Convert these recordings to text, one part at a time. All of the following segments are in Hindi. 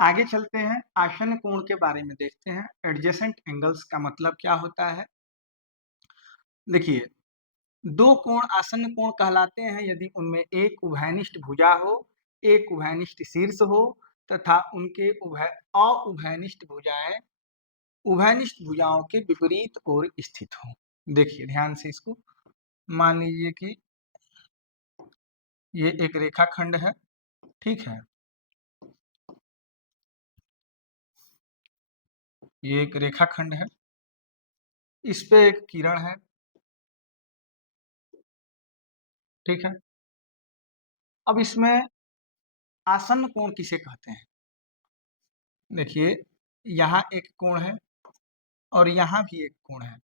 आगे चलते हैं, आसन्न कोण के बारे में देखते हैं। एडजेसेंट एंगल्स का मतलब क्या होता है? देखिए, 2 कोण आसन्न कोण कहलाते हैं यदि उनमें एक उभयनिष्ठ भुजा हो, एक उभयनिष्ठ शीर्ष हो तथा उनके अउभयनिष्ठ भुजाएँ उभयनिष्ठ भुजाओं के विपरीत ओर स्थित हों। देखिए ध्यान से इसको, मान लीजिए कि ये एक रेखाखंड है, ठीक है? ये एक रेखाखंड है, इस पे एक किरण है, ठीक है? अब इसमें आसन्न कोण किसे कहते हैं? देखिए, यहाँ एक कोण है और यहाँ भी एक कोण है,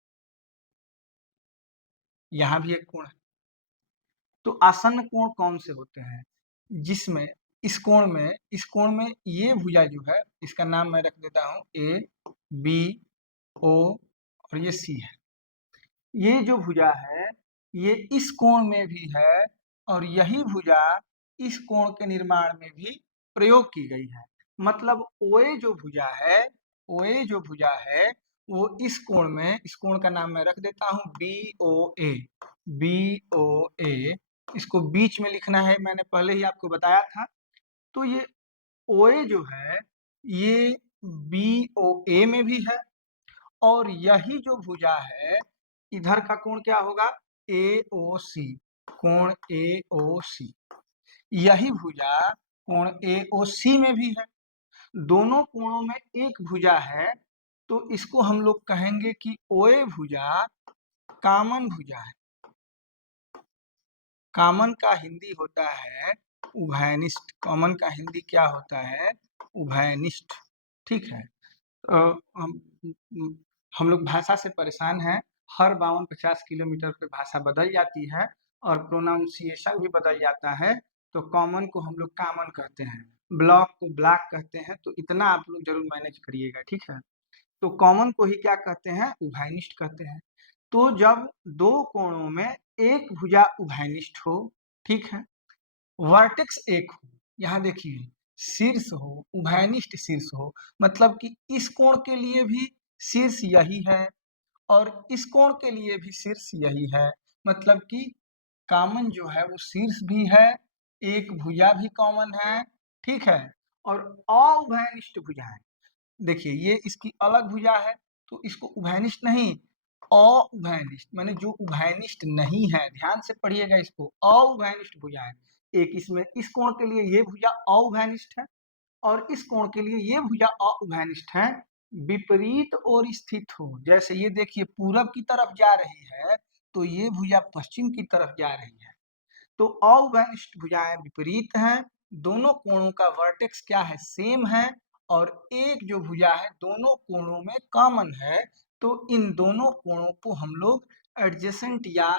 यहाँ भी एक कोण है। तो आसन्न कोण कौन से होते हैं? जिसमें इस कोण में ये भुजा जो है, इसका नाम मैं रख देता हूँ ए, बी, ओ और ये सी है। ये जो भुजा है, ये इस कोण में भी है और यही भुजा इस कोण के निर्माण में भी प्रयोग की गई है। मतलब ओए जो भुजा है, ओए जो भुजा है, वो इस कोण का नाम मैं रख देता हूँ बी ओ ए, बी ओ ए। इसको बीच में लिखना है, मैंने पहले ही आपको बताया था। तो ये ओए जो है, ये बी ओ ए में भी है और यही जो भुजा है, इधर का कोण क्या होगा? AOC, कोण AOC। यही भुजा कोण AOC में भी है। दोनों कोणों में एक भुजा है, तो इसको हम लोग कहेंगे कि OA भुजा कामन भुजा है। कामन का हिंदी होता है उभयनिष्ठ। कॉमन का हिंदी क्या होता है? उभयनिष्ठ, ठीक है? अ, हम हम लोग भाषा से परेशान हैं। हर 52-50 किलोमीटर पे भाषा बदल जाती है और प्रोनाउंसिएशन भी बदल जाता है। तो कॉमन को हम लोग कामन कहते हैं, ब्लॉक को ब्लॉक कहते हैं। तो इतना आप लोग जरूर मैनेज करिएगा, ठीक है? तो कॉमन को ही क्या कहते हैं? उभयनिष्ठ कहते हैं। तो जब दो कोणों में एक भुजा उभयनिष्ठ हो, ठीक है, वर्टेक्स एक हो, यहाँ देखिए शीर्ष हो, उभयनिष्ठ शीर्ष हो, मतलब कि इस कोण के लिए भी शीर्ष यही है और इस कोण के लिए भी शीर्ष यही है। मतलब कि कॉमन जो है वो शीर्ष भी है, एक भुजा भी कॉमन है, ठीक है? और अउभयनिष्ठ भुजा है। देखिए ये इसकी अलग भुजा है, तो इसको उभयनिष्ठ नहीं, अउभयनिष्ठ माने जो उभयनिष्ठ नहीं है। ध्यान से पढ़िएगा इसको, अउभयनिष्ठ भुजा है। एक इसमें इस कोण के लिए ये भुजा अउभयनिष्ठ है और इस कोण के लिए ये भुजा अउभयनिष्ठ है। विपरीत ओर स्थित हो, जैसे ये देखिए पूरब की तरफ जा रही है, तो ये भुजा पश्चिम की तरफ जा रही है। तो अउभयनिष्ठ भुजाएं विपरीत हैं, दोनों कोणों का वर्टेक्स क्या है? सेम है और एक जो भुजा है दोनों कोणों में कॉमन है। तो इन दोनों कोणों को हम लोग एडजेसेंट या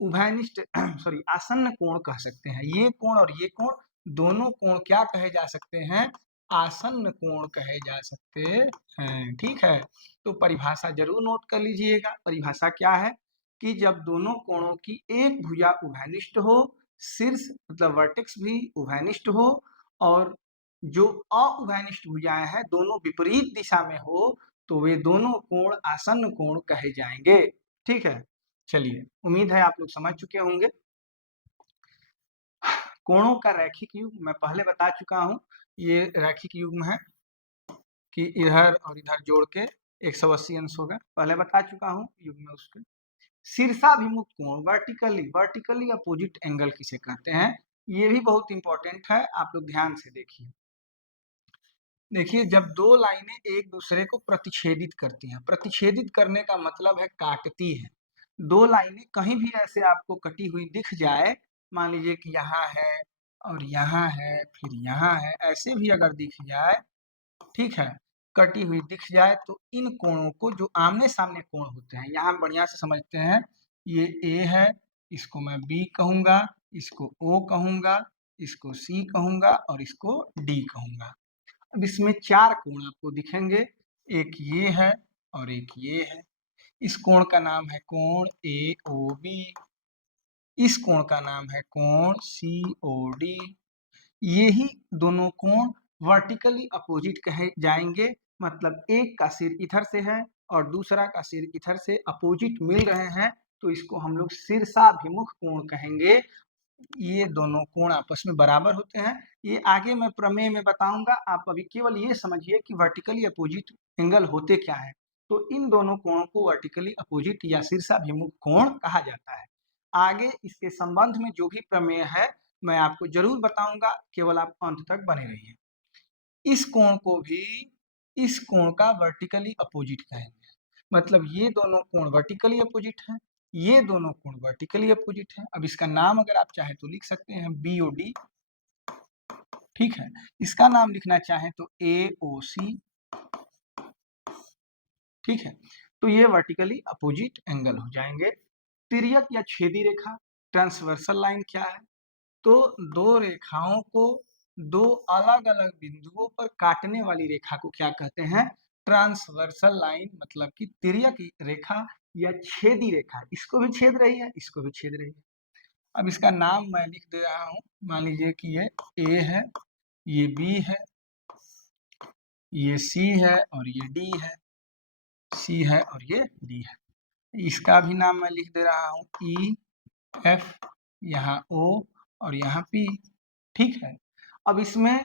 उभयनिष्ठ सॉरी आसन्न कोण कह सकते हैं। ये कोण और ये कोण, दोनों कोण क्या कहे जा सकते हैं? आसन्न कोण कहे जा सकते हैं, ठीक है? तो परिभाषा जरूर नोट कर लीजिएगा। परिभाषा क्या है? कि जब दोनों कोणों की एक भुजा उभयनिष्ठ हो, शीर्ष मतलब वर्टेक्स भी उभयनिष्ठ हो और जो अउभयनिष्ठ भुजाएं हैं दोनों विपरीत दिशा में हो, तो वे दोनों कोण आसन्न कोण कहे जाएंगे, ठीक है? चलिए, उम्मीद है आप लोग समझ चुके होंगे। कोणों का रैखिक युग्म मैं पहले बता चुका हूँ। ये रैखिक युग्म है कि इधर और इधर जोड़ के 180 अंश होगा, पहले बता चुका हूँ युग्म उसके। शीर्षाभिमुख कोण वर्टिकली अपोजिट एंगल किसे कहते हैं? ये भी बहुत इंपॉर्टेंट है, आप लोग ध्यान से देखिए। देखिए जब दो लाइनें एक दूसरे को प्रतिच्छेदित करती हैं, प्रतिच्छेदित करने का मतलब है काटती है। दो लाइनें कहीं भी ऐसे आपको कटी हुई दिख जाए, मान लीजिए कि यहाँ है और यहाँ है, फिर यहाँ है, ऐसे भी अगर दिख जाए, ठीक है, कटी हुई दिख जाए, तो इन कोणों को जो आमने सामने कोण होते हैं, यहाँ बढ़िया से समझते हैं। ये ए है, इसको मैं बी कहूंगा, इसको ओ कहूंगा, इसको सी कहूंगा और इसको डी कहूंगा। अब इसमें चार कोण आपको दिखेंगे, एक ये है और एक ये है। इस कोण का नाम है कोण ए ओ बी, इस कोण का नाम है कोण सी ओ डी। ये ही दोनों कोण वर्टिकली अपोजिट कहे जाएंगे, मतलब एक का सिर इधर से है और दूसरा का सिर इधर से अपोजिट मिल रहे हैं, तो इसको हम लोग शीर्षाभिमुख कोण कहेंगे। ये दोनों कोण आपस में बराबर होते हैं। ये आगे मैं प्रमेय में बताऊंगा, आप अभी केवल ये समझिए कि वर्टिकली अपोजिट एंगल होते क्या है। तो इन दोनों कोणों को वर्टिकली अपोजिट या शीर्षाभिमुख कोण कहा जाता है। आगे इसके संबंध में जो भी प्रमेय है मैं आपको जरूर बताऊंगा, केवल आप अंत तक बने रहिए। इस कोण को भी इस कोण का वर्टिकली अपोजिट कहेंगे, मतलब ये दोनों कोण वर्टिकली अपोजिट हैं, ये दोनों कोण वर्टिकली अपोजिट हैं। अब इसका नाम अगर आप चाहें तो लिख सकते हैं BOD, ठीक है। इसका नाम लिखना चाहें तो AOC, ठीक है। तो ये वर्टिकली अपोजिट एंगल हो जाएंगे। तिर्यक या छेदी रेखा, ट्रांसवर्सल लाइन क्या है? तो दो रेखाओं को दो अलग अलग बिंदुओं पर काटने वाली रेखा को क्या कहते हैं? ट्रांसवर्सल लाइन, मतलब कि तिर्यक रेखा या छेदी रेखा। इसको भी छेद रही है, इसको भी छेद रही है। अब इसका नाम मैं लिख दे रहा हूं, मान लीजिए कि ये A है, ये B है, ये C है और ये D है, C है और ये D है। इसका भी नाम मैं लिख दे रहा हूँ EF, यहाँ O और यहाँ P, ठीक है। अब इसमें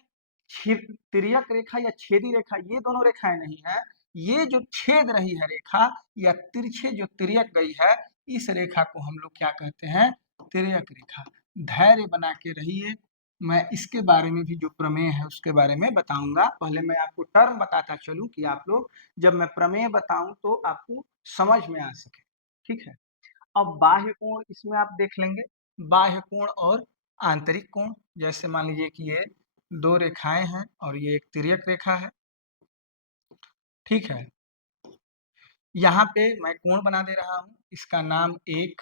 तिर्यक रेखा या छेदी रेखा ये दोनों रेखाएं नहीं है, ये जो छेद रही है रेखा या तिरछे जो तिर्यक गई है, इस रेखा को हम लोग क्या कहते हैं? तिर्यक रेखा। धैर्य बना के रहिए, मैं इसके बारे में भी जो प्रमेय है उसके बारे में बताऊंगा। पहले मैं आपको टर्म बताता चलूं कि आप लोग जब मैं प्रमेय बताऊं तो आपको समझ में आ सके, ठीक है। अब बाह्य कोण इसमें आप देख लेंगे, बाह्य कोण और आंतरिक कोण। जैसे मान लीजिए कि ये दो रेखाएं हैं और ये एक तिर्यक रेखा है, ठीक है। यहाँ पे मैं कोण बना दे रहा हूँ, इसका नाम 1,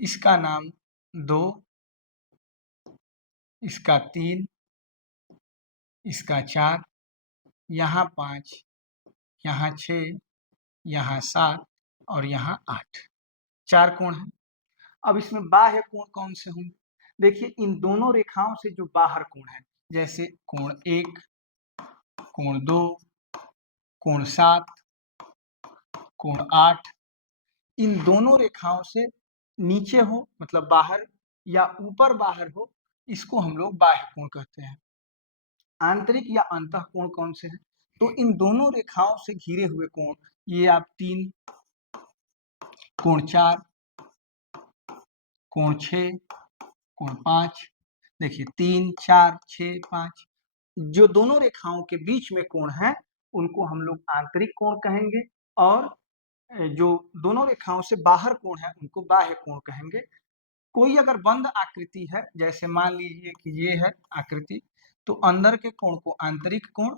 इसका नाम 2, इसका 3, इसका 4, यहाँ 5, यहाँ 6, यहाँ 7 और यहाँ 8। 4 कोण हैं। अब इसमें बाह्य कोण कौन से होंगे? देखिए इन दोनों रेखाओं से जो बाहर कोण है, जैसे कोण 1, कोण 2, कोण 7, कोण 8, इन दोनों रेखाओं से नीचे हो मतलब बाहर, या ऊपर बाहर हो, इसको हम लोग बाह्य कोण कहते हैं। आंतरिक या अंतः कोण कौन से हैं? तो इन दोनों रेखाओं से घिरे हुए कोण, ये आप 3, कोण 4, कोण 6, कोण 5, देखिए 3, 4, 6, 5, जो दोनों रेखाओं के बीच में कोण है उनको हम लोग आंतरिक कोण कहेंगे, और जो दोनों रेखाओं से बाहर कोण है उनको बाह्य कोण कहेंगे। कोई अगर बंद आकृति है, जैसे मान लीजिए कि ये है आकृति, तो अंदर के कोण को आंतरिक कोण,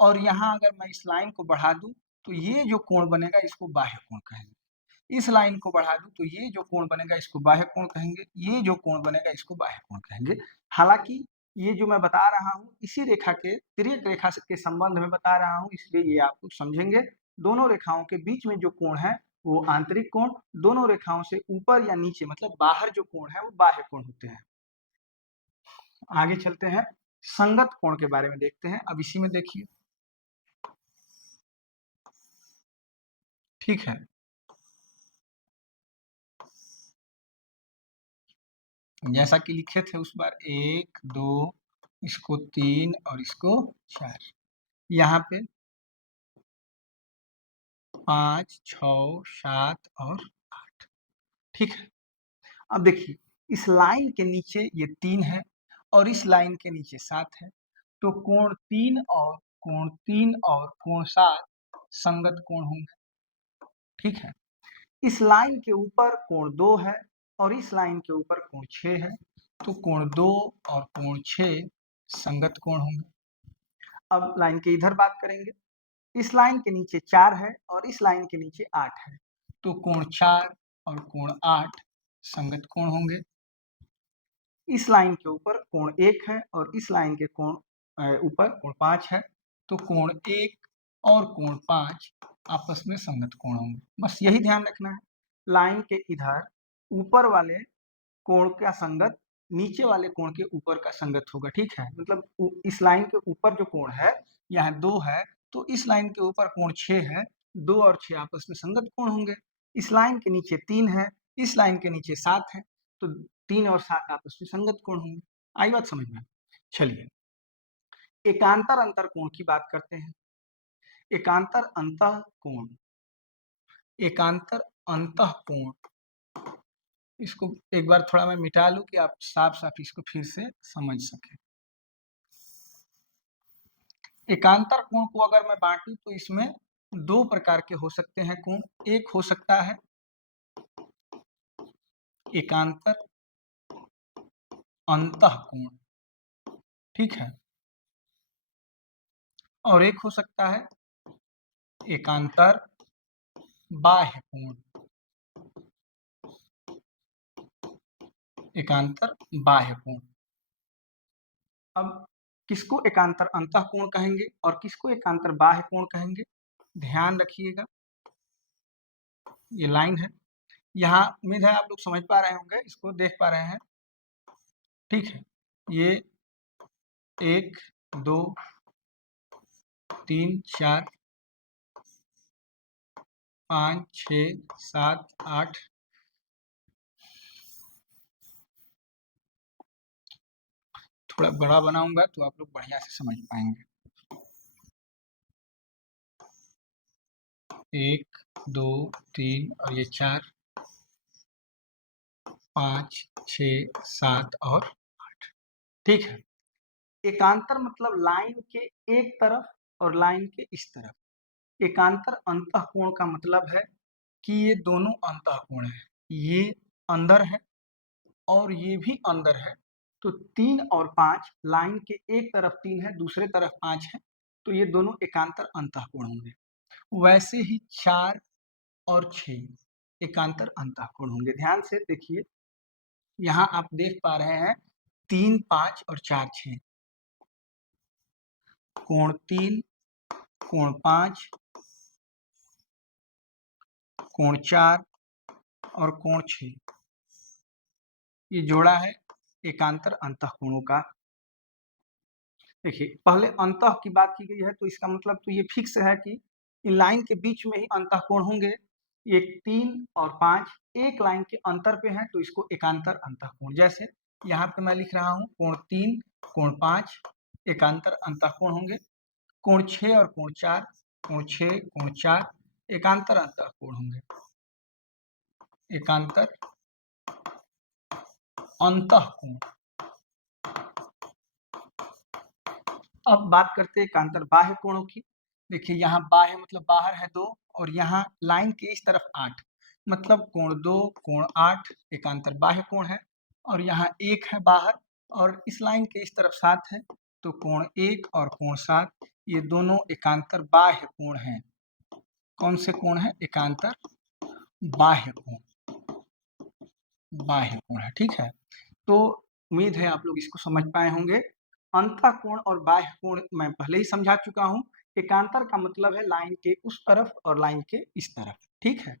और यहाँ अगर मैं इस लाइन को बढ़ा दूं तो ये जो कोण बनेगा इसको बाह्य कोण कहेंगे। इस लाइन को बढ़ा दूं तो ये जो कोण बनेगा इसको बाह्य कोण कहेंगे, ये जो कोण बनेगा इसको बाह्य कोण कहेंगे। हालांकि ये जो मैं बता रहा हूँ इसी रेखा के तिर्यक रेखा के संबंध में बता रहा हूँ, इसलिए ये आप लोग समझेंगे। दोनों रेखाओं के बीच में जो कोण है वो आंतरिक कोण, दोनों रेखाओं से ऊपर या नीचे मतलब बाहर जो कोण है वो बाह्य कोण होते हैं। आगे चलते हैं, संगत कोण के बारे में देखते हैं। अब इसी में देखिए, ठीक है। जैसा कि लिखे थे उस बार 1, 2, इसको 3 और इसको 4, यहाँ पे 5, 6, 7 और 8, ठीक है। अब देखिए इस लाइन के नीचे ये 3 है और इस लाइन के नीचे 7 है, तो कोण 3 और कोण 7 संगत कोण होंगे, ठीक है। इस लाइन के ऊपर कोण 2 है और इस लाइन के ऊपर कोण 6 है, तो कोण 2 और कोण 6 संगत कोण होंगे। अब लाइन के इधर बात करेंगे, इस लाइन के नीचे 4 है और इस लाइन के नीचे 8 है, तो कोण 4 और कोण 8 संगत कोण होंगे। इस लाइन के ऊपर कोण 1 है और इस लाइन के कोण ऊपर कोण 5 है, तो कोण 1 और कोण 5 आपस में संगत कोण होंगे। बस यही ध्यान रखना है। लाइन के इधर ऊपर वाले कोण का संगत नीचे वाले कोण के ऊपर का संगत होगा, ठीक है। मतलब इस लाइन के ऊपर जो कोण है, यहाँ 2 है, तो इस लाइन के ऊपर कोण 6 है, 2 और 6 आपस में संगत कोण होंगे। इस लाइन के नीचे 3 है, इस लाइन के नीचे 7 है, तो 3 और 7 आपस में संगत कोण होंगे। आई बात समझ में? चलिए, एकांतर अंतर कोण की बात करते हैं। एकांतर अंतः कोण, एकांतर अंतः कोण, इसको एक बार थोड़ा मैं मिटा लूं कि आप साफ-साफ इसको फिर से समझ सकें। एकांतर कोण को अगर मैं बांटूं तो इसमें 2 प्रकार के हो सकते हैं कोण। एक हो सकता है एकांतर अंतः कोण, ठीक है, और एक हो सकता है एकांतर बाह्य कोण, एकांतर बाह्य कोण। अब किसको एकांतर अंतः कोण कहेंगे और किसको एकांतर बाह्य कोण कहेंगे, ध्यान रखिएगा। ये लाइन है, यहाँ उम्मीद है आप लोग समझ पा रहे होंगे, इसको देख पा रहे हैं, ठीक है। ये 1 2 3 4 5 6 7 8, थोड़ा बड़ा बनाऊंगा तो आप लोग बढ़िया से समझ पाएंगे। 1 2 3 और ये 4 5 6 7 और 8, ठीक है। एकांतर मतलब लाइन के एक तरफ और लाइन के इस तरफ। एकांतर अंतःकोण का मतलब है कि ये दोनों अंतःकोण है, ये अंदर है और ये भी अंदर है, तो 3 और 5, लाइन के एक तरफ 3 है, दूसरे तरफ 5 है, तो ये दोनों एकांतर अंतःकोण होंगे। वैसे ही 4 और 6 एकांतर अंतःकोण होंगे। ध्यान से देखिए, यहाँ आप देख पा रहे हैं 3 5 और 4 6, कोण 3 कोण 5 कोण 4 और कोण 6, ये जोड़ा है एकांतर अंतःकोणों का। देखिए, पहले अंतः की बात की गई है तो इसका मतलब तो ये फिक्स है कि इन लाइन के बीच में ही अंतःकोण होंगे। ये 3 और 5 एक लाइन के अंतर पे हैं, तो इसको एकांतर अंतःकोण। जैसे यहाँ पे मैं लिख रहा हूँ कोण 3 कोण 5 एकांतर अंतःकोण होंगे। कोण 6 और कोण 4, कोण 6 कोण 4 एकांतर अंतःकोण होंगे, एकांतर अंतःकोण। अब बात करते हैं एकांतर बाह्य कोणों की। देखिए, यहाँ बाह्य मतलब बाहर है 2 और यहाँ लाइन के इस तरफ 8, मतलब कोण 2 कोण 8 एकांतर बाह्य कोण है। और यहाँ 1 है बाहर और इस लाइन के इस तरफ 7 है, तो कोण 1 और कोण 7 ये दोनों एकांतर बाह्य कोण हैं। कौन से कोण है? एकांतर बाह्य कोण, बाह्य कोण है, ठीक है। तो उम्मीद है आप लोग इसको समझ पाए होंगे। अंतःकोण और बाह्य कोण मैं पहले ही समझा चुका हूँ। एकांतर का मतलब है लाइन के उस तरफ और लाइन के इस तरफ, ठीक है।